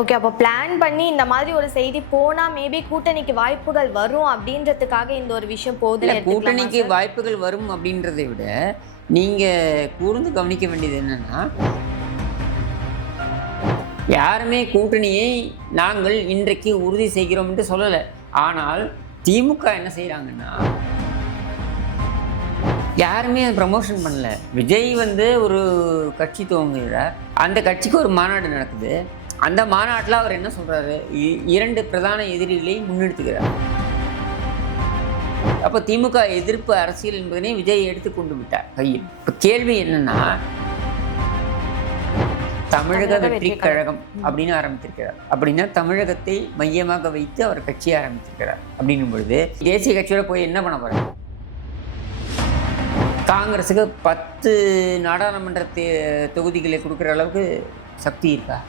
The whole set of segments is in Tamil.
ஓகே அப்போ பிளான் பண்ணி இந்த மாதிரி ஒரு செய்தி போனா மேபி கூட்டணிக்கு வாய்ப்புகள் வரும் அப்படின்றதுக்காக இந்த ஒரு விஷயம் எடுத்துக்கலாமா கூட்டணிக்கு? வாய்ப்புகள் வரும் அப்படின்றதை விட நீங்கள் கூர்ந்து கவனிக்க வேண்டியது என்னன்னா யாருமே கூட்டணியை நாங்கள் இன்றைக்கு உறுதி செய்கிறோம் என்று சொல்லலை. ஆனால் திமுக என்ன செய்கிறாங்கன்னா யாருமே ப்ரமோஷன் பண்ணல. விஜய் வந்து ஒரு கட்சி துவங்குகிறார். அந்த கட்சிக்கு ஒரு மாநாடு நடக்குது. அந்த மாநாட்டில் அவர் என்ன சொல்றாரு? இ- இரண்டு பிரதான எதிரிகளை முன்னெடுத்துக்கிறார். அப்போ திமுக எதிர்ப்பு அரசியல் என்பதனை விஜய் எடுத்துக்கொண்டு விட்டார் கையில். இப்போ கேள்வி என்னன்னா தமிழக வெற்றி கழகம் அப்படின்னு ஆரம்பித்திருக்கிறார். அப்படின்னா தமிழகத்தை மையமாக வைத்து அவர் கட்சி ஆரம்பித்திருக்கிறார். அப்படின்னும் பொழுது தேசிய கட்சியோட போய் என்ன பண்ண போறாரு? காங்கிரஸுக்கு பத்து நாடாளுமன்ற தொகுதிகளை கொடுக்குற அளவுக்கு சக்தி இருக்கா?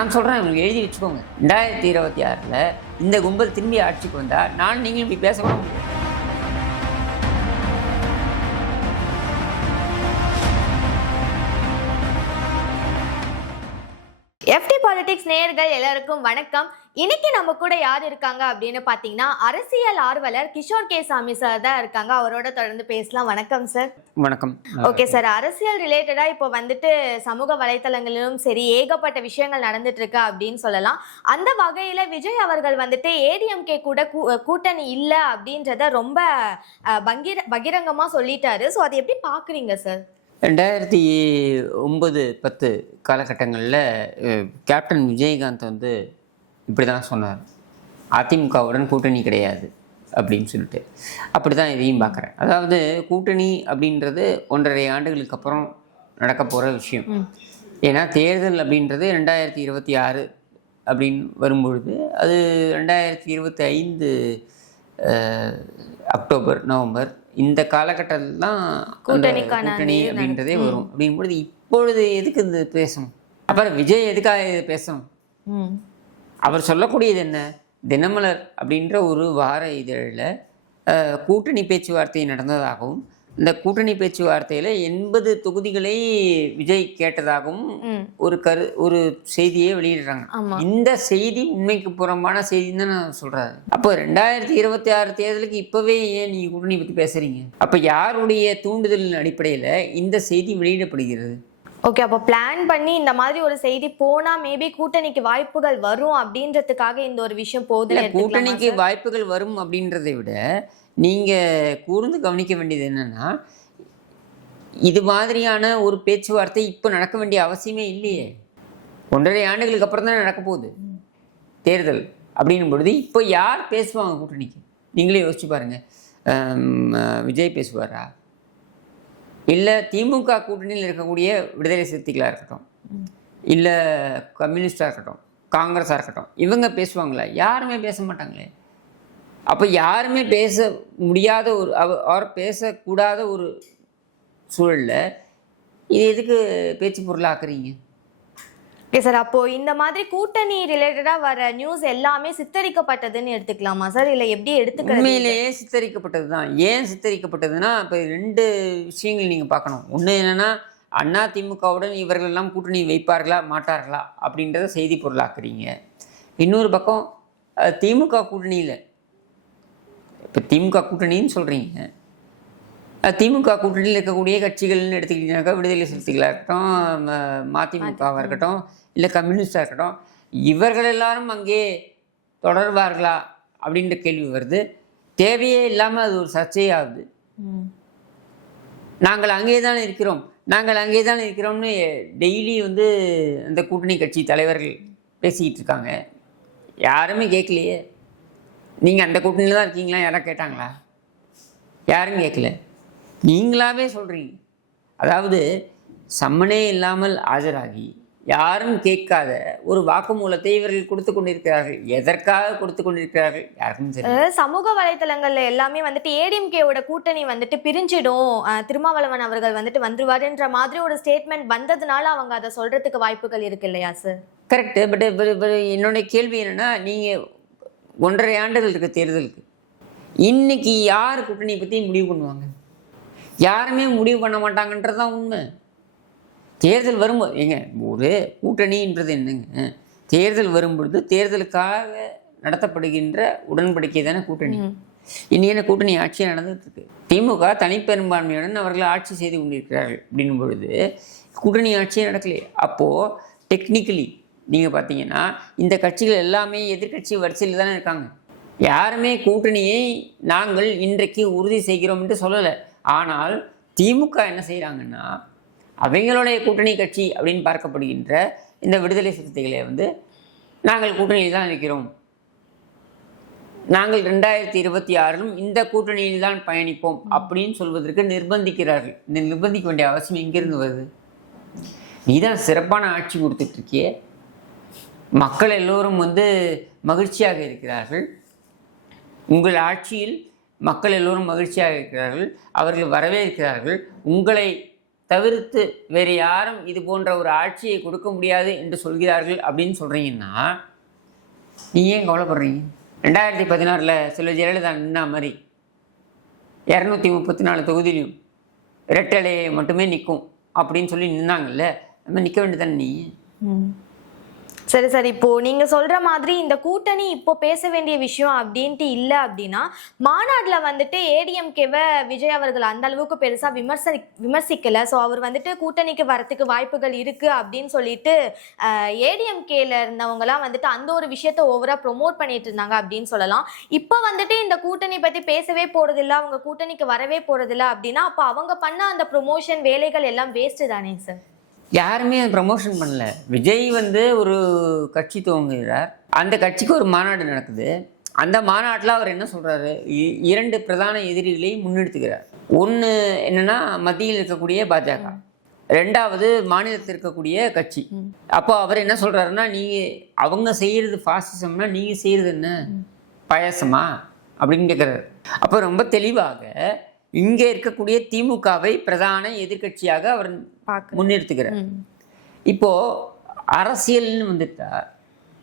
நான் சொல்கிறேன் உங்களுக்கு எழுதி வச்சுக்கோங்க. ரெண்டாயிரத்தி இருபத்தி ஆறில் இந்த கும்பல் திரும்பி ஆட்சிக்கு வந்தால் நான் நீங்கள் இப்படி பேச பாலிடிக்ஸ் நேயர்கள் எல்லாருக்கும் வணக்கம். இன்னைக்கு நம்ம கூட யார் இருக்காங்க அப்படின்னு பாத்தீங்கன்னா அரசியல் ஆர்வலர் கிஷோர் கே சாமி சார் தான் இருக்காங்க. அவரோட தொடர்ந்து பேசலாம். வணக்கம் சார் வணக்கம். ஓகே சார் அரசியல் ரிலேட்டடா இப்போ வந்துட்டு சமூக வலைத்தளங்களிலும் சரி ஏகப்பட்ட விஷயங்கள் நடந்துட்டு இருக்கு அப்படின்னு சொல்லலாம். அந்த வகையில விஜய் அவர்கள் வந்துட்டு ஏடிஎம்கே கூட கூட்டணி இல்ல அப்படின்றத ரொம்ப பகிர பகிரங்கமா சொல்லிட்டாரு. ஸோ அதை எப்படி பாக்குறீங்க சார் ரெண்டாயிரத்தி ஒம்பது பத்து காலகட்டங்களில் கேப்டன் விஜயகாந்த் வந்து இப்படி தான் சொன்னார். அதிமுகவுடன் கூட்டணி கிடையாது அப்படின்னு சொல்லிட்டு. அப்படி தான் இதையும் பார்க்குறேன். அதாவது கூட்டணி அப்படின்றது ஒன்றரை ஆண்டுகளுக்கு அப்புறம் நடக்க போகிற விஷயம். ஏன்னா தேர்தல் அப்படின்றது ரெண்டாயிரத்தி இருபத்தி ஆறு அப்படின்னு வரும்பொழுது அது ரெண்டாயிரத்தி இருபத்தி ஐந்து அக்டோபர் நவம்பர் இந்த காலகட்டத்தில் தான் கூட்டணி அப்படின்றதே வரும். அப்படிங்கும்பொழுது இப்பொழுது எதுக்கு இந்த பேசணும்? அப்புறம் விஜய் எதுக்காக இது பேசணும்? அவர் சொல்லக்கூடியது என்ன? தினமலர் அப்படின்ற ஒரு வார இதழில் கூட்டணி பேச்சுவார்த்தை நடந்ததாகவும் இந்த கூட்டணி பேச்சுவார்த்தையில் எண்பது தொகுதிகளை விஜய் கேட்டதாகவும் ஒரு கரு ஒரு செய்தியை வெளியிடுறாங்க. இந்த செய்தி உண்மைக்கு புறம்பான செய்தின்னு தான் நான் சொல்றாரு அப்போ ரெண்டாயிரத்தி இருபத்தி ஆறு தேர்தலுக்கு இப்பவே ஏன் நீங்க கூட்டணி பத்தி பேசுறீங்க? அப்ப யாருடைய தூண்டுதலின் அடிப்படையில் இந்த செய்தி வெளியிடப்படுகிறது? ஓகே அப்போ பிளான் பண்ணி இந்த மாதிரி ஒரு செய்தி போனா மேபி கூட்டணிக்கு வாய்ப்புகள் வரும் அப்படின்றதுக்காக இந்த ஒரு விஷயம் போகுதுன்னு கூட்டணிக்கு வாய்ப்புகள் வரும் அப்படின்றதை விட நீங்கள் கூர்ந்து கவனிக்க வேண்டியது என்னென்னா இது மாதிரியான ஒரு பேச்சுவார்த்தை இப்போ நடக்க வேண்டிய அவசியமே இல்லையே. ஒன்றரை ஆண்டுகளுக்கு அப்புறம் தான் நடக்க போகுது. தேர்தல் அப்படின்னும் பொழுது இப்போ யார் பேசுவாங்க கூட்டணிக்கு? நீங்களே யோசிச்சு பாருங்கள் விஜய் பேசுவாரா? இல்லை திமுக கூட்டணியில் இருக்கக்கூடிய விடுதலை சிறுத்தைகளாக இருக்கட்டும் இல்லை கம்யூனிஸ்டாக இருக்கட்டும் காங்கிரஸாக இருக்கட்டும் இவங்க பேசுவாங்களா? யாருமே பேச மாட்டாங்களே. அப்போ யாருமே பேச முடியாத ஒரு அவ- அவர் பேசக்கூடாத ஒரு சூழல்ல இது எதுக்கு பேச்சு பொருளாக்குறீங்க? ஓகே சார் அப்போ இந்த மாதிரி கூட்டணி ரிலேட்டடா வர நியூஸ் எல்லாமே சித்தரிக்கப்பட்டதுன்னு எடுத்துக்கலாமா சார்? இல்ல எப்படி எடுத்துக்கிறது? உண்மையிலேயே சித்தரிக்கப்பட்டது தான் ஏன் சித்தரிக்கப்பட்டதுன்னா இப்போ ரெண்டு விஷயங்கள் நீங்கள் பார்க்கணும். ஒன்று என்னென்னா அண்ணா திமுகவுடன் இவர்கள் எல்லாம் கூட்டணி வைப்பார்களா மாட்டார்களா அப்படின்றத செய்தி பொருளாக்குறீங்க. இன்னொரு பக்கம் திமுக கூட்டணியில் இப்போ திமுக கூட்டணின்னு சொல்கிறீங்க திமுக கூட்டணியில் இருக்கக்கூடிய கட்சிகள்னு எடுத்துக்கிட்டீங்கன்னாக்கா விடுதலை சிறுத்தைகளாக இருக்கட்டும் மதிமுகவாக இருக்கட்டும் இல்லை கம்யூனிஸ்டாக இருக்கட்டும் இவர்கள் எல்லாரும் அங்கே தொடர்வார்களா அப்படின்ற கேள்வி வருது. தேவையே இல்லாமல் அது ஒரு சர்ச்சையாகுது. நாங்கள் அங்கே தான் இருக்கிறோம். நாங்கள் அங்கே தான் இருக்கிறோம்னு டெய்லி வந்து அந்த கூட்டணி கட்சி தலைவர்கள் பேசிக்கிட்டு இருக்காங்க. யாருமே கேட்கலையே. நீங்கள் அந்த கூட்டணியில் தான் இருக்கீங்களா? யாராவது கேட்டாங்களா? யாரும் கேட்கல. நீங்களாவே சொல்கிறீங்க அதாவது சம்மனே இல்லாமல் ஆஜராகி யாரும் கேட்காத ஒரு வாக்குமூலத்தை இவர்கள் கொடுத்து கொண்டிருக்கிறார்கள். எதற்காக கொடுத்து கொண்டிருக்கிறார்கள்? யாருக்கும் சமூக வலைத்தளங்கள்ல எல்லாமே வந்துட்டு ஏடிஎம்கேவோட கூட்டணி வந்துட்டு பிரிஞ்சிடும். திருமாவளவன் அவர்கள் வந்துட்டு வந்துருவாருன்ற மாதிரி ஒரு ஸ்டேட்மெண்ட் வந்ததுனால அவங்க அதை சொல்றதுக்கு வாய்ப்புகள் இருக்கு இல்லையா சார் கரெக்டு பட் என்னுடைய கேள்வி என்னென்னா நீங்கள் ஒன்றரை ஆண்டுகள் இருக்க தேர்தலுக்கு. இன்னைக்கு யார் கூட்டணி பற்றி முடிவு பண்ணுவாங்க? யாருமே முடிவு பண்ண மாட்டாங்கன்றது தான் உண்மை. தேர்தல் வரும்போது ஏங்க ஒரு கூட்டணின்றது என்னங்க? தேர்தல் வரும்பொழுது தேர்தலுக்காக நடத்தப்படுகின்ற உடன்படிக்கை தானே கூட்டணி. இன்னைக்கு என்ன கூட்டணி ஆட்சி நடந்துட்டு இருக்கு திமுக தனிப்பெரும்பான்மையுடன் அவர்கள் ஆட்சி செய்து கொண்டிருக்கிறார்கள் அப்படின்னும் பொழுது கூட்டணி ஆட்சியே நடக்கலையே. அப்போது டெக்னிக்கலி நீங்கள் பார்த்தீங்கன்னா இந்த கட்சிகள் எல்லாமே எதிர்க்கட்சி வரிசையில் தானே இருக்காங்க. யாருமே கூட்டணியை நாங்கள் இன்றைக்கு உறுதி செய்கிறோம் என்று சொல்லலை. ஆனால் திமுக என்ன செய்கிறாங்கன்னா அவங்களுடைய கூட்டணி கட்சி அப்படின்னு பார்க்கப்படுகின்ற இந்த விடுதலை சிறுத்தைகளை வந்து நாங்கள் கூட்டணியில் தான் இருக்கிறோம். நாங்கள் ரெண்டாயிரத்தி இருபத்தி ஆறிலும் இந்த கூட்டணியில் தான் பயணிப்போம் அப்படின்னு சொல்வதற்கு நிர்பந்திக்கிறார்கள். இந்த நிர்பந்திக்க வேண்டிய அவசியம் எங்கிருந்து வருது? நீ தான் சிறப்பான ஆட்சி கொடுத்துட்ருக்கியே மக்கள் எல்லோரும் வந்து மகிழ்ச்சியாக இருக்கிறார்கள். உங்கள் ஆட்சியில் மக்கள் எல்லோரும் மகிழ்ச்சியாக இருக்கிறார்கள். அவர்கள் வரவேற்கிறார்கள் உங்களை தவிர்த்து வேறு யாரும் இது போன்ற ஒரு ஆட்சியை கொடுக்க முடியாது என்று சொல்கிறார்கள் அப்படின்னு சொல்கிறீங்கன்னா நீங்கள் ஏன் கவலைப்படுறீங்க? ரெண்டாயிரத்தி பதினாறில் சில ஜெயலலிதா நின்னா மாதிரி இரநூத்தி முப்பத்தி நாலு தொகுதியிலும் இரட்டலையை மட்டுமே நிற்கும் அப்படின்னு சொல்லி நின்னாங்கல்ல நம்ம நிற்க வேண்டியதானே நீ? சரி சரி. இப்போ நீங்க சொல்ற மாதிரி இந்த கூட்டணி இப்போ பேச வேண்டிய விஷயம் அப்படின்ட்டு இல்ல அப்படின்னா மாநாடுல வந்துட்டு ஏடிஎம்கேவை விஜய் அவர்கள் அந்த அளவுக்கு பெருசா விமர்சனி விமர்சிக்கல. ஸோ அவர் வந்துட்டு கூட்டணிக்கு வரத்துக்கு வாய்ப்புகள் இருக்கு அப்படின்னு சொல்லிட்டு ஏடிஎம்கேல இருந்தவங்கலாம் வந்துட்டு அந்த ஒரு விஷயத்த ஓவரா ப்ரொமோட் பண்ணிட்டு இருந்தாங்க அப்படின்னு சொல்லலாம். இப்போ வந்துட்டு இந்த கூட்டணி பத்தி பேசவே போறதில்ல அவங்க கூட்டணிக்கு வரவே போறதில்ல அப்படின்னா அப்போ அவங்க பண்ண அந்த ப்ரொமோஷன் வேலைகள் எல்லாம் வேஸ்ட் தானே சார் யாருமே ப்ரமோஷன் பண்ணல. விஜய் வந்து ஒரு கட்சி துவங்குகிறார். அந்த கட்சிக்கு ஒரு மாநாடு நடக்குது. அந்த மாநாட்டில் அவர் என்ன சொல்றாரு? இ- இரண்டு பிரதான எதிரிகளை முன்னெடுத்துக்கிறார் ஒன்று என்னன்னா மத்தியில் இருக்கக்கூடிய பாஜக. ரெண்டாவது மாநிலத்தில் இருக்கக்கூடிய கட்சி. அப்போ அவர் என்ன சொல்றாருன்னா நீங்க அவங்க செய்யறது ஃபாசிசம்னா நீங்க செய்யறது என்ன? பாயாசமா? அப்படின்னு கேட்குறாரு அப்போ ரொம்ப தெளிவாக இங்கே இருக்கக்கூடிய திமுகவை பிரதான எதிர்க்கட்சியாக அவர் பார்க்க முன்னிறுத்துக்கிறார் ம். இப்போ அரசியல்னு வந்துட்டா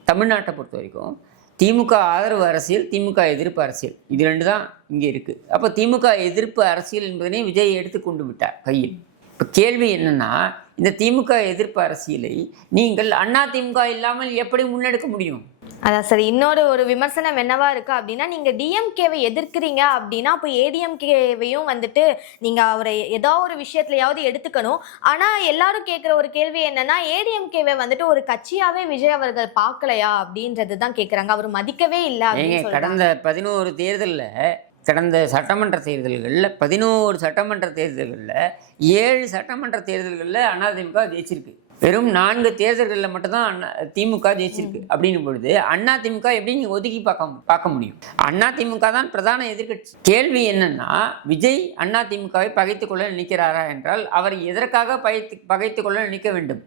தமிழ்நாட்டை பொறுத்த வரைக்கும் திமுக ஆதரவு அரசியல் திமுக எதிர்ப்பு அரசியல். இது ரெண்டு தான் இங்கே இருக்குது அப்போ திமுக எதிர்ப்பு அரசியல் என்பதனை விஜய் எடுத்துக்கொண்டு விட்டார் கையில். இப்போ கேள்வி என்னன்னா இந்த திமுக எதிர்ப்பு அரசியலை நீங்கள் அண்ணா திமுக இல்லாமல் எப்படி முன்னெடுக்க முடியும்? அதான் சரி இன்னொரு ஒரு விமர்சனம் என்னவா இருக்கு அப்படின்னா நீங்க டிஎம்கேவை எதிர்க்கிறீங்க அப்படின்னா அப்போ ஏடிஎம்கேவையும் வந்துட்டு நீங்க அவரை ஏதோ ஒரு விஷயத்துலயாவது எடுத்துக்கணும். ஆனா எல்லாரும் கேட்குற ஒரு கேள்வி என்னன்னா ஏடிஎம்கேவை வந்துட்டு ஒரு கட்சியாவே விஜய் அவர்கள் பார்க்கலையா அப்படின்றது தான் கேக்குறாங்க. அவர் மதிக்கவே இல்லை கடந்த பதினோரு தேர்தலில் கடந்த சட்டமன்ற தேர்தல்களில் பதினோரு சட்டமன்ற தேர்தல்களில் ஏழு சட்டமன்ற தேர்தல்களில் அதிமுக ஜெயிச்சிருக்கு. வெறும் நான்கு தேர்தல்களில் மட்டும்தான் அண்ணா திமுக ஜெயிச்சிருக்கு. அப்படின்னும் பொழுது அண்ணா திமுக எப்படி நீங்க ஒதுக்கி பார்க்க பார்க்க முடியும்? அண்ணா திமுக தான் பிரதான எதிர்க்கட்சி. கேள்வி என்னன்னா விஜய் அண்ணா திமுகவை பகைத்துக் கொள்ள நினைக்கிறாரா என்றால் அவர் எதற்காக பகைத்து பகைத்துக் கொள்ள நினைக்க வேண்டும்.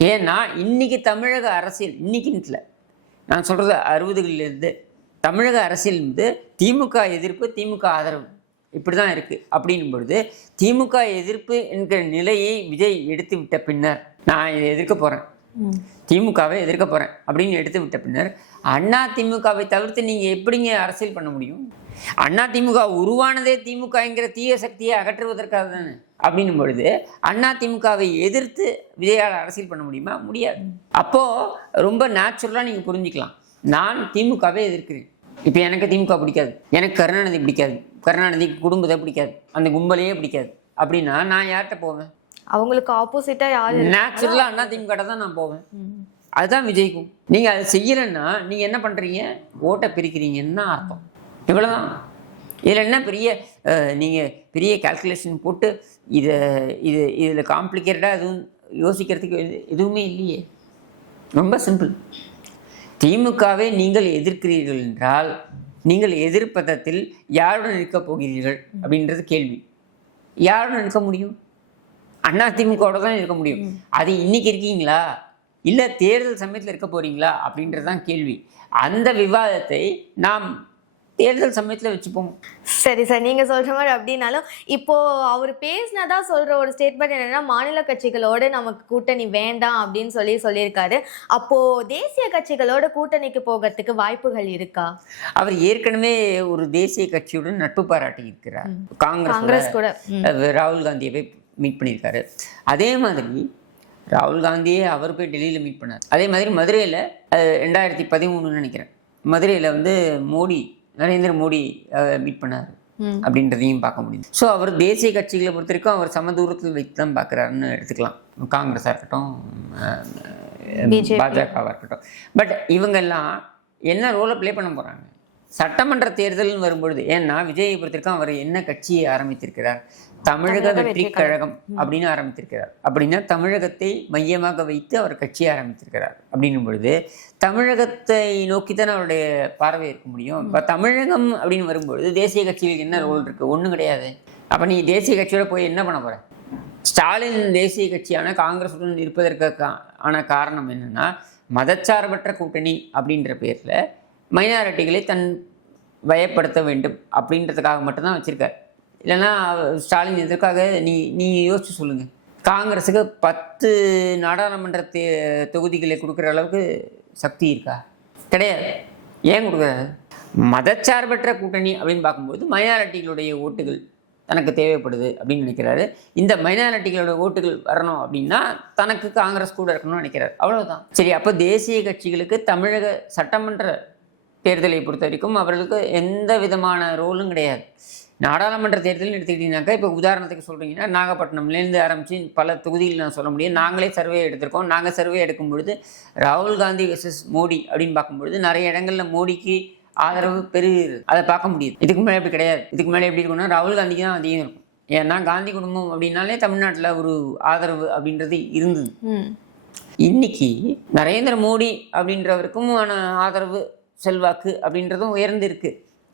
ஏன்னா இன்னைக்கு தமிழக அரசியல் இன்னைக்குன்ட்டுல நான் சொல்றது அறுபதுகளிலிருந்து தமிழக அரசியல் வந்து திமுக எதிர்ப்பு திமுக ஆதரவு. இப்படி தான் இருக்குது அப்படின்னும் பொழுது திமுக எதிர்ப்பு என்கிற நிலையை விஜய் எடுத்து விட்ட பின்னர் நான் இதை எதிர்க்க போகிறேன். திமுகவை எதிர்க்க போகிறேன் அப்படின்னு எடுத்து விட்ட பின்னர் அண்ணா திமுகவை தவிர்த்து நீங்கள் எப்படிங்க அரசியல் பண்ண முடியும்? அண்ணா திமுக உருவானதே திமுகங்கிற தீய சக்தியை அகற்றுவதற்காக தானே? அப்படின்னும் பொழுது அண்ணா திமுகவை எதிர்த்து விஜயால் அரசியல் பண்ண முடியுமா? முடியாது. அப்போது ரொம்ப நேச்சுரலாக நீங்கள் புரிஞ்சுக்கலாம். நான் திமுகவை எதிர்க்கிறேன். இப்போ எனக்கு திமுக பிடிக்காது. எனக்கு கருணாநிதி பிடிக்காது. கருணாநிதிக்கு குடும்பத்தை பிடிக்காது. அந்த கும்பலையே பிடிக்காது. அப்படின்னா நான் யார்கிட்ட போவேன்? அவங்களுக்கு ஆப்போசிட்டா யாரு நேச்சுரலாக அண்ணா திமுக தான் நான் போவேன். அதுதான் விஜய்க்கும். நீங்கள் அதை செய்யலைன்னா நீங்கள் என்ன பண்ணுறீங்க ஓட்டை பிரிக்கிறீங்கன்னு அர்த்தம். இவ்வளோதான் இதில் என்ன பெரிய நீங்கள் பெரிய கால்குலேஷன் போட்டு இதை இது இதில் காம்ப்ளிகேட்டடாக எதுவும் யோசிக்கிறதுக்கு எது- எதுவுமே இல்லையே. ரொம்ப சிம்பிள் திமுகவை நீங்கள் எதிர்க்கிறீர்கள் என்றால் நீங்கள் எதிர்ப்பதத்தில் யாருடன் நிற்கப் போகிறீர்கள் அப்படின்றது கேள்வி. யாருடன் நிற்க முடியும்? அண்ணா திமுகவோட தான் இருக்க முடியும். அது இன்னைக்கு இருக்கீங்களா? இல்லை தேர்தல் சமயத்தில் இருக்க போறீங்களா? அப்படின்றது தான் கேள்வி. அந்த விவாதத்தை நாம் தேர்தல் சமயத்தில் வச்சுப்போம். சரி சார் நீங்க சொல்ற மாதிரி அப்படின்னாலும் இப்போ அவர் பேசினதா சொல்ற ஒரு ஸ்டேட்மெண்ட் என்னன்னா மாநில கட்சிகளோட நமக்கு கூட்டணி வேண்டாம் அப்படின்னு சொல்லி சொல்லியிருக்காரு. அப்போ தேசிய கட்சிகளோட கூட்டணிக்கு போகிறதுக்கு வாய்ப்புகள் இருக்கா? அவர் ஏற்கனவே ஒரு தேசிய கட்சியுடன் நட்பு பாராட்டி இருக்கிறார். காங்கிரஸ் காங்கிரஸ் கூட. ராகுல் காந்தியை போய் மீட் பண்ணியிருக்காரு. அதே மாதிரி ராகுல் காந்தியே அவர் போய் டெல்லியில் மீட் பண்ணார். அதே மாதிரி மதுரையில் ரெண்டாயிரத்தி பதிமூணுன்னு நினைக்கிறேன். மதுரையில் வந்து மோடி நரேந்திர மோடி மீட் பண்ணார். அப்படின்றதையும் பார்க்க முடியுது. ஸோ அவர் தேசிய கட்சிகளை பொறுத்த வரைக்கும் அவர் சமதூரத்தில் வைத்து தான் பார்க்குறாருன்னு எடுத்துக்கலாம். காங்கிரஸாக இருக்கட்டும். பாஜகவாக இருக்கட்டும். பட் இவங்கெல்லாம் என்ன ரோலை ப்ளே பண்ண போகிறாங்க சட்டமன்ற தேர்தல்னு வரும்பொழுது ஏன்னா விஜயை பொறுத்திருக்கும் அவர் என்ன கட்சியை ஆரம்பித்திருக்கிறார்? தமிழக வெற்றி கழகம் அப்படின்னு ஆரம்பித்திருக்கிறார். அப்படின்னா தமிழகத்தை மையமாக வைத்து அவர் கட்சியை ஆரம்பித்திருக்கிறார். அப்படின்னும் பொழுது தமிழகத்தை நோக்கி தானே அவருடைய பார்வை இருக்க முடியும். இப்போ தமிழகம் அப்படின்னு வரும்பொழுது தேசிய கட்சிகளுக்கு என்ன ரோல் இருக்கு? ஒன்றும் கிடையாது. அப்போ நீ தேசிய கட்சியோட போய் என்ன பண்ண போற? ஸ்டாலின் தேசிய கட்சியான காங்கிரசுடன் இருப்பதற்கு கா- ஆன காரணம் என்னன்னா மதச்சார்பற்ற கூட்டணி அப்படின்ற பேர்ல மைனாரிட்டிகளை தன் வயப்படுத்த வேண்டும் அப்படின்றதுக்காக மட்டும்தான் வச்சிருக்கார். இல்லைன்னா ஸ்டாலின் எதற்காக நீ நீ யோசிச்சு சொல்லுங்கள் காங்கிரஸுக்கு பத்து நாடாளுமன்ற தே தொகுதிகளை கொடுக்குற அளவுக்கு சக்தி இருக்கா? கிடையாது. ஏன் கொடுக்குறாரு மதச்சார்பற்ற கூட்டணி அப்படின்னு பார்க்கும்போது மைனாரிட்டிகளுடைய ஓட்டுகள் தனக்கு தேவைப்படுது அப்படின்னு நினைக்கிறாரு. இந்த மைனாரிட்டிகளோட ஓட்டுகள் வரணும் அப்படின்னா தனக்கு காங்கிரஸ் கூட இருக்கணும்னு நினைக்கிறாரு. அவ்வளோதான் சரி அப்போ தேசிய கட்சிகளுக்கு தமிழக சட்டமன்ற தேர்தலை பொறுத்த வரைக்கும் அவர்களுக்கு எந்த விதமான ரோலும் கிடையாது. நாடாளுமன்ற தேர்தல்னு எடுத்துக்கிட்டீங்கன்னாக்கா இப்போ உதாரணத்துக்கு சொல்கிறீங்கன்னா நாகப்பட்டினம்லேருந்து ஆரம்பித்து பல தொகுதிகள் நான் சொல்ல முடியும். நாங்களே சர்வே எடுத்திருக்கோம். நாங்கள் சர்வே எடுக்கும் பொழுது ராகுல் காந்தி வெர்சஸ் மோடி அப்படின்னு பார்க்கும்பொழுது நிறைய இடங்கள்ல மோடிக்கு ஆதரவு பெருகுது. அதை பார்க்க முடியுது. இதுக்கு முன்னாடி அப்படி கிடையாது. இதுக்கு முன்னாடி எப்படி இருக்கும்னா ராகுல் காந்திக்கு தான் அதிகம் இருக்கும். ஏன்னா காந்தி குடும்பம் அப்படின்னாலே தமிழ்நாட்டில் ஒரு ஆதரவு அப்படின்றது இருந்தது. இன்னைக்கு நரேந்திர மோடி அப்படின்றவருக்கும் ஆதரவு செல்வாக்கு அப்படின்றதும் உயர்ந்து இருக்கு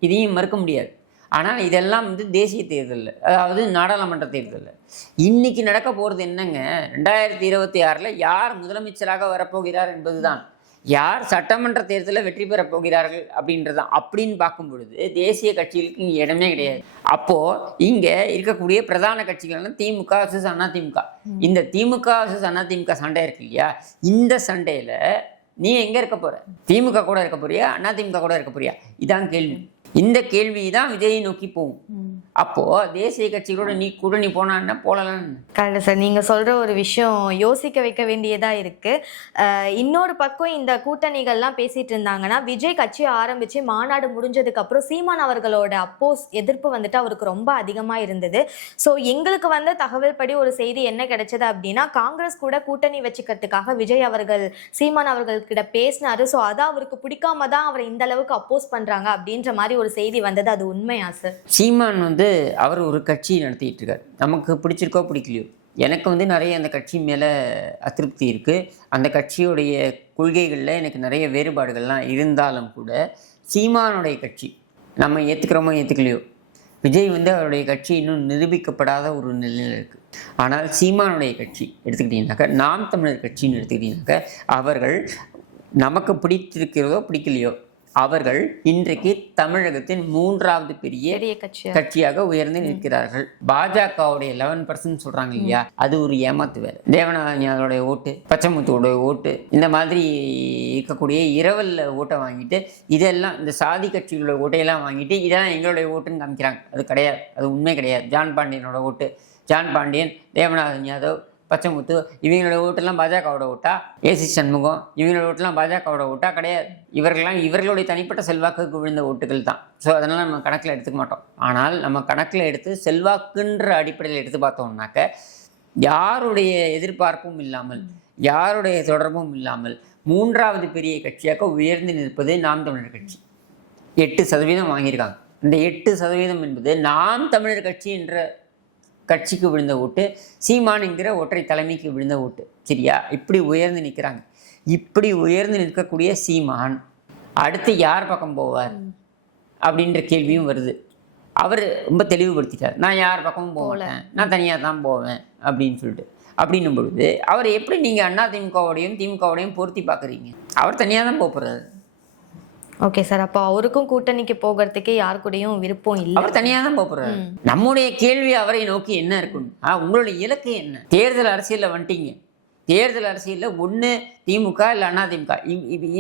இதையும் மறுக்க முடியாது. ஆனால் இதெல்லாம் வந்து தேசிய தேர்தலில் அதாவது நாடாளுமன்ற தேர்தலில் இன்னைக்கு நடக்க போகிறது என்னங்க? ரெண்டாயிரத்தி இருபத்தி ஆறில் யார் முதலமைச்சராக வரப்போகிறார் என்பதுதான். யார் சட்டமன்ற தேர்தலில் வெற்றி பெறப் போகிறார்கள் அப்படின்றதான். அப்படின்னு பார்க்கும் பொழுது தேசிய கட்சிகளுக்கு இங்கே இடமே கிடையாது. அப்போ இங்க இருக்கக்கூடிய பிரதான கட்சிகள்னா திமுக வர்சஸ் அதிமுக. இந்த திமுக வர்சஸ் அதிமுக சண்டை இருக்கு இல்லையா? இந்த சண்டையில நீ எங்க இருக்க போற? திமுக கூட இருக்க போறியா? அதிமுக கூட இருக்க போறியா? இதான் கேள்வி. இந்த கேள்வி தான் விஜயை நோக்கி போகும். அப்போ தேசிய கட்சிகளோட நீ கூட நீ போனா என்ன போலலாம் கரெக்ட் சார். நீங்கள் சொல்கிற ஒரு விஷயம் யோசிக்க வைக்க வேண்டியதாக இருக்குது இன்னொரு பக்கம் இந்த கூட்டணிகள்லாம் பேசிட்டு இருந்தாங்கன்னா விஜய் கட்சி ஆரம்பித்து மாநாடு முடிஞ்சதுக்கு அப்புறம் சீமான் அவர்களோட அப்போஸ் எதிர்ப்பு வந்துட்டு அவருக்கு ரொம்ப அதிகமாக இருந்தது. ஸோ எங்களுக்கு வந்த தகவல் படி ஒரு செய்தி என்ன கிடைச்சது அப்படின்னா காங்கிரஸ் கூட கூட்டணி வச்சுக்கிறதுக்காக விஜய் அவர்கள் சீமான் அவர்கள்கிட்ட பேசினாரு. ஸோ அதான் அவருக்கு பிடிக்காம தான் அவரை இந்த அளவுக்கு அப்போஸ் பண்ணுறாங்க அப்படின்ற மாதிரி ஒரு செய்தி வந்தது அது உண்மையா சார் சீமான் வந்து அவர் ஒரு கட்சி நடத்திட்டு இருக்கார் நமக்கு பிடிச்சிருக்கோ பிடிக்கலையோ? எனக்கு வந்து நிறைய அந்த கட்சி மேலே அதிருப்தி இருக்குது அந்த கட்சியுடைய கொள்கைகளில் எனக்கு நிறைய வேறுபாடுகள்லாம் இருந்தாலும் கூட சீமானுடைய கட்சி நம்ம ஏற்றுக்கிறோமோ ஏற்றுக்கலையோ விஜய் வந்து அவருடைய கட்சி இன்னும் நிரூபிக்கப்படாத ஒரு நிலையில் இருக்குது ஆனால் சீமானுடைய கட்சி எடுத்துக்கிட்டீங்கன்னாக்கா நாம் தமிழர் கட்சின்னு எடுத்துக்கிட்டிங்கனாக்கா அவர்கள் நமக்கு பிடித்திருக்கிறதோ பிடிக்கலையோ? அவர்கள் இன்றைக்கு தமிழகத்தின் மூன்றாவது பெரிய பெரிய கட்சியா? கட்சியாக உயர்ந்து நிற்கிறார்கள். பாஜகவுடைய லெவன் பர்சன்ட் சொல்றாங்க இல்லையா? அது ஒரு ஏமாத்து வேலை தேவநாதனுடைய ஓட்டு பச்சைமுத்துவோட ஓட்டு இந்த மாதிரி இருக்கக்கூடிய இரவல்ல ஓட்டை வாங்கிட்டு இதெல்லாம் இந்த சாதி கட்சிகளோட ஓட்டையெல்லாம் வாங்கிட்டு இதெல்லாம் எங்களுடைய ஓட்டுன்னு காமிக்கிறாங்க. அது கிடையாது. அது உண்மை கிடையாது. ஜான் பாண்டியனோட ஓட்டு. ஜான் பாண்டியன் தேவநாதன் யாதவ் பச்சைமுத்து இவங்களோட ஓட்டெல்லாம் பாஜகவோட ஓட்டா? ஏசி சண்முகம் இவங்களோட ஓட்டெல்லாம் பாஜகவோட ஓட்டா? கிடையாது. இவர்கள்லாம் இவர்களுடைய தனிப்பட்ட செல்வாக்குக்கு விழுந்த ஓட்டுகள் தான். ஸோ அதனால் நம்ம கணக்கில் எடுத்துக்க மாட்டோம். ஆனால் நம்ம கணக்கில் எடுத்து செல்வாக்குன்ற அடிப்படையில் எடுத்து பார்த்தோம்னாக்க யாருடைய எதிர்பார்ப்பும் இல்லாமல் யாருடைய தொடர்பும் இல்லாமல் மூன்றாவது பெரிய கட்சியாக உயர்ந்து நிற்பது நாம் தமிழர் கட்சி. எட்டு சதவீதம் வாங்கியிருக்காங்க. இந்த எட்டு சதவீதம் என்பது நாம் தமிழர் கட்சி என்ற கட்சிக்கு விழுந்த ஓட்டு சீமான் என்கிற ஒற்றை தலைமைக்கு விழுந்த ஓட்டு. சரியா? இப்படி உயர்ந்து நிற்கிறாங்க இப்படி உயர்ந்து நிற்கக்கூடிய சீமான் அடுத்து யார் பக்கம் போவார்? அப்படின்ற கேள்வியும் வருது. அவர் ரொம்ப தெளிவுபடுத்திட்டார். நான் யார் பக்கமும் போக மாட்டேன். நான் தனியாக தான் போவேன் அப்படின்னு சொல்லிட்டு. அப்படின்னும் பொழுது அவர் எப்படி நீங்கள் அண்ணா திமுகவோடையும் திமுகவோடையும் பொருத்தி பார்க்குறீங்க? அவர் தனியாக தான் போக போகிறாரு ஓகே சார் அப்போ அவருக்கும் கூட்டணிக்கு போகிறதுக்கு யார் கூடயும் விருப்பம் இல்லை. அவர் தனியாக தான் போறாரு. நம்முடைய கேள்வி அவரை நோக்கி என்ன இருக்கும் உங்களுடைய இலக்கு என்ன? தேர்தல் அரசியலில் வந்துட்டீங்க. தேர்தல் அரசியலில் ஒன்று திமுக இல்லை அதிமுக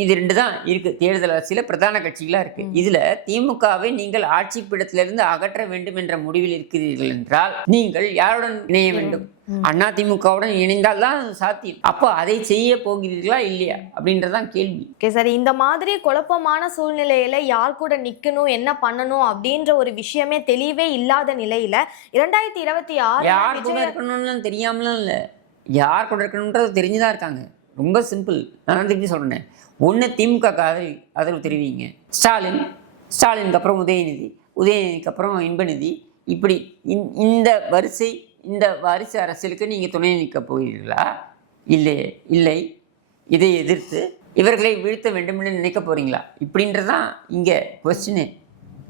இது ரெண்டு தான் இருக்கு. தேர்தல் அரசியலில் பிரதான கட்சிகளாக இருக்கு. இதுல திமுகவை நீங்கள் ஆட்சி பீடத்திலிருந்து அகற்ற வேண்டும் என்ற முடிவில் இருக்கிறீர்கள் என்றால் நீங்கள் யாருடன் இணைய வேண்டும்? அண்ணா திமுகவுடன் இணைந்தால் தான் சாத்தியம். அப்போ அதை செய்ய போகிறீர்களா இல்லையா? அப்படின்றதான் கேள்வி. ஓகே சார் இந்த மாதிரி குழப்பமான சூழ்நிலையில யார் கூட நிக்கணும் என்ன பண்ணணும் அப்படின்ற ஒரு விஷயமே தெளிவே இல்லாத நிலையில இரண்டாயிரத்தி இருபத்தி ஆறு யார் கூட இருக்கணும்னு தெரியாமலாம் இல்லை. யார் கூட இருக்கணுன்றது தெரிஞ்சுதான் இருக்காங்க. ரொம்ப சிம்பிள் நான் திருப்பி சொல்கிறேன் ஒன்று திமுக காதல் ஆதரவு ஆதரவு தெரிவிங்க. ஸ்டாலின் ஸ்டாலினுக்கு அப்புறம் உதயநிதி உதயநிதிக்கு அப்புறம் இன்பநிதி. இப்படி இந்த- இந்த வரிசை இந்த வாரிசு அரசியலுக்கு நீங்கள் துணை நிற்க போகிறீர்களா இல்லை இல்லை. இதை எதிர்த்து இவர்களை வீழ்த்த வேண்டும் என்று நினைக்க போகிறீங்களா இப்படின்றதான் இங்கே கொஸ்டினு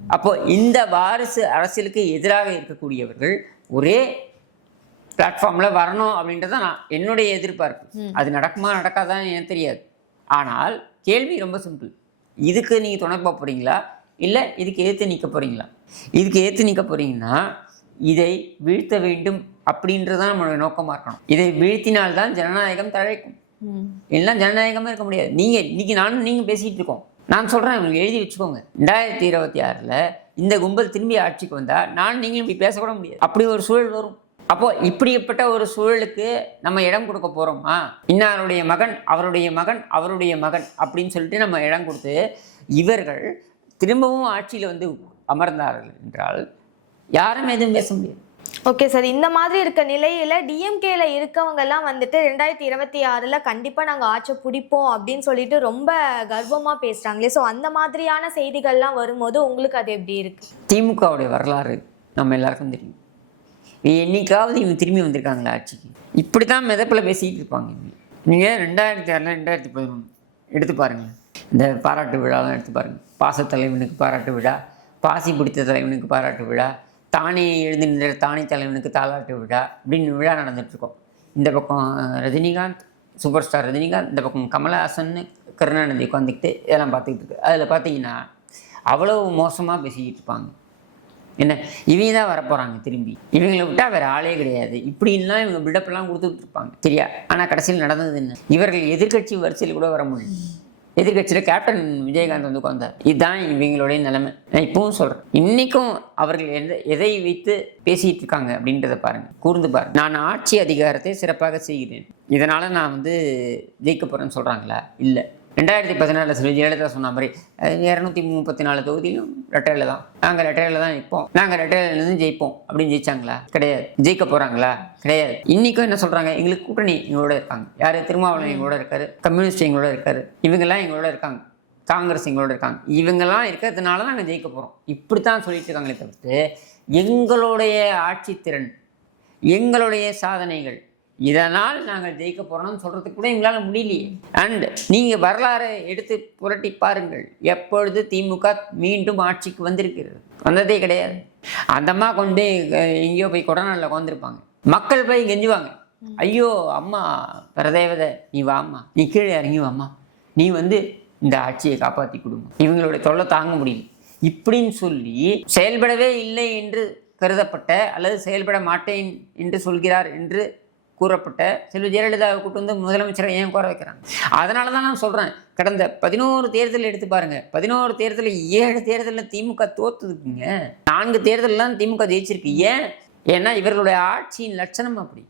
அப்போ இந்த வாரிசு அரசியலுக்கு எதிராக இருக்கக்கூடியவர்கள் ஒரே பிளாட்ஃபார்மில் வரணும் அப்படின்றது நான் என்னுடைய எதிர்பார்ப்பு. அது நடக்குமா நடக்காதான்னு எனக்கு தெரியாது. ஆனால் கேள்வி ரொம்ப சிம்பிள் இதுக்கு நீங்கள் துணை போக போகிறீங்களா இல்லை இதுக்கு எதிர்த்து நிற்க போகிறீங்களா இதுக்கு எதிர்த்து நிற்க போகிறீங்கன்னா இதை வீழ்த்த வேண்டும் அப்படின்றது தான் நம்மளுடைய நோக்கமாக இருக்கணும். இதை வீழ்த்தினால்தான் ஜனநாயகம் தழைக்கும். எல்லாம் ஜனநாயகமாக இருக்க முடியாது. நீங்கள் இன்னைக்கு நானும் நீங்கள் பேசிகிட்டு இருக்கோம். நான் சொல்கிறேன் உங்களுக்கு எழுதி வச்சுக்கோங்க. ரெண்டாயிரத்தி இருபத்தி ஆறில் இந்த கும்பல் திரும்பி ஆட்சிக்கு வந்தால் நான் நீங்களும் இப்படி பேசக்கூட முடியாது. அப்படி ஒரு சூழல் வரும். அப்போ இப்படிப்பட்ட ஒரு சூழலுக்கு நம்ம இடம் கொடுக்க போகிறோமா இன்னாருடைய மகன் அவருடைய மகன் அவருடைய மகன் அப்படின்னு சொல்லிட்டு நம்ம இடம் கொடுத்து இவர்கள் திரும்பவும் ஆட்சியில் வந்து அமர்ந்தார்கள் என்றால் யாரும் எதுவும் பேச முடியாது. ஓகே சார் இந்த மாதிரி இருக்க நிலையில டிஎம்கேல இருக்கவங்க எல்லாம் வந்துட்டு ரெண்டாயிரத்தி இருபத்தி ஆறுல கண்டிப்பா நாங்க ஆட்சி பிடிப்போம் அப்படின்னு சொல்லிட்டு ரொம்ப கர்வமா பேசுறாங்களே. ஸோ அந்த மாதிரியான செய்திகள்லாம் வரும்போது உங்களுக்கு அது எப்படி இருக்கு? திமுகவுடைய வரலாறு நம்ம எல்லாருக்கும் தெரியும். என்னைக்காவது இவங்க திரும்பி வந்திருக்காங்களா ஆட்சிக்கு? இப்படி தான் மிதப்பில் பேசிக்கிட்டு இருப்பாங்க இவங்க. நீங்கள் ரெண்டாயிரத்தி ஆறில் ரெண்டாயிரத்தி பதினொன்று எடுத்து பாருங்கள் இந்த பாராட்டு விழாலாம் எடுத்து பாருங்கள் பாச தலைவனுக்கு பாராட்டு விழா பாசி பிடித்த தலைவனுக்கு பாராட்டு விழா தானே எழுந்து நின்ற தானே தலைவனுக்கு தாலாட்டு விழா அப்படின்னு விழா நடந்துட்டுருக்கோம் இந்த பக்கம் ரஜினிகாந்த் சூப்பர் ஸ்டார் ரஜினிகாந்த் இந்த பக்கம் கமலஹாசன் கருணாநிதி உட்காந்துக்கிட்டு இதெல்லாம் பார்த்துக்கிட்டு இருக்கு. அதில் பார்த்தீங்கன்னா அவ்வளவு மோசமாக பேசிக்கிட்டு இருப்பாங்க. என்ன? இவங்க தான் வரப்போகிறாங்க திரும்பி. இவங்களை விட்டால் வேறு ஆளே கிடையாது. இப்படின்லாம் இவங்க பில்டப்லாம் கொடுத்துட்டு இருப்பாங்க. சரியா? ஆனால் கடைசியில் நடந்தது என்ன? இவர்கள் எதிர்க்கட்சி வரிசையில் கூட வர முடியும் எதிர்க்கட்சியில் கேப்டன் விஜயகாந்த் வந்து உட்காந்தார் இதுதான் இவங்களுடைய நிலைமை. நான் இப்பவும் சொல்கிறேன் இன்றைக்கும் அவர்கள் எந்த எதை வைத்து பேசிகிட்டு இருக்காங்க அப்படின்றத பாருங்கள் கூர்ந்து பாருங்கள் நான் ஆட்சி அதிகாரத்தை சிறப்பாக செய்கிறேன். இதனால் நான் வந்து ஜெயிக்க போகிறேன்னு சொல்கிறாங்களா இல்லை. ரெண்டாயிரத்தி பதினாலில் சொல்லி ஜெயலலிதா சொன்ன மாதிரி இரநூத்தி முப்பத்தி நாலு தொகுதியிலும் ரெட்டையில் தான். நாங்கள் ரெட்டையில் தான் நிற்போம். நாங்கள் ரெட்டையிலேருந்து ஜெயிப்போம் அப்படின்னு ஜெயிச்சாங்களா? கிடையாது. ஜெயிக்க போகிறாங்களா கிடையாது. இன்றைக்கும் என்ன சொல்கிறாங்க எங்களுக்கு கூட்டணி எங்களோட இருக்காங்க. யார்? திருமாவளவன் எங்களோட இருக்காரு. கம்யூனிஸ்ட் எங்களோட இருக்காரு. இவங்கெல்லாம் எங்களோட இருக்காங்க. காங்கிரஸ் எங்களோட இருக்காங்க. இவங்கெல்லாம் இருக்கிறதுனால நாங்கள் ஜெயிக்க போகிறோம் இப்படி தான் சொல்லிட்டு இருக்காங்களே தவிர்த்து எங்களுடைய ஆட்சித்திறன் எங்களுடைய சாதனைகள் இதனால் நாங்கள் ஜெயிக்க போகிறோம்னு சொல்கிறதுக்கு கூட எங்களால் முடியலையே. அண்ட் நீங்கள் வரலாறை எடுத்து புரட்டி பாருங்கள். எப்பொழுது திமுக மீண்டும் ஆட்சிக்கு வந்திருக்கிறது? வந்ததே கிடையாது. அந்தம்மா கொண்டு எங்கேயோ போய் கொடநாளில் உட்காந்துருப்பாங்க மக்கள் போய் கெஞ்சுவாங்க. ஐயோ அம்மா பரதேவதை நீ வாம்மா. நீ கீழே இறங்கி வாம்மா. நீ வந்து இந்த ஆட்சியை காப்பாற்றி கொடுங்க இவங்களுடைய தொல்லை தாங்க முடியல. இப்படின்னு சொல்லி செயல்படவே இல்லை என்று கருதப்பட்ட அல்லது செயல்பட மாட்டேன் என்று சொல்கிறார் என்று கூறப்பட்ட செல்வி ஜெயலலிதாவை கூட்டு வந்து முதலமைச்சரை ஏன் கோர வைக்கிறாங்க? அதனால தான் நான் சொல்கிறேன் கடந்த பதினோரு தேர்தல் எடுத்து பாருங்க. பதினோரு தேர்தலில் ஏழு தேர்தலில் திமுக தோத்துதுக்குங்க நான்கு தேர்தலெலாம் திமுக ஜெயிச்சிருக்கு. ஏன்? ஏன்னா இவர்களுடைய ஆட்சியின் லட்சணம் அப்படி.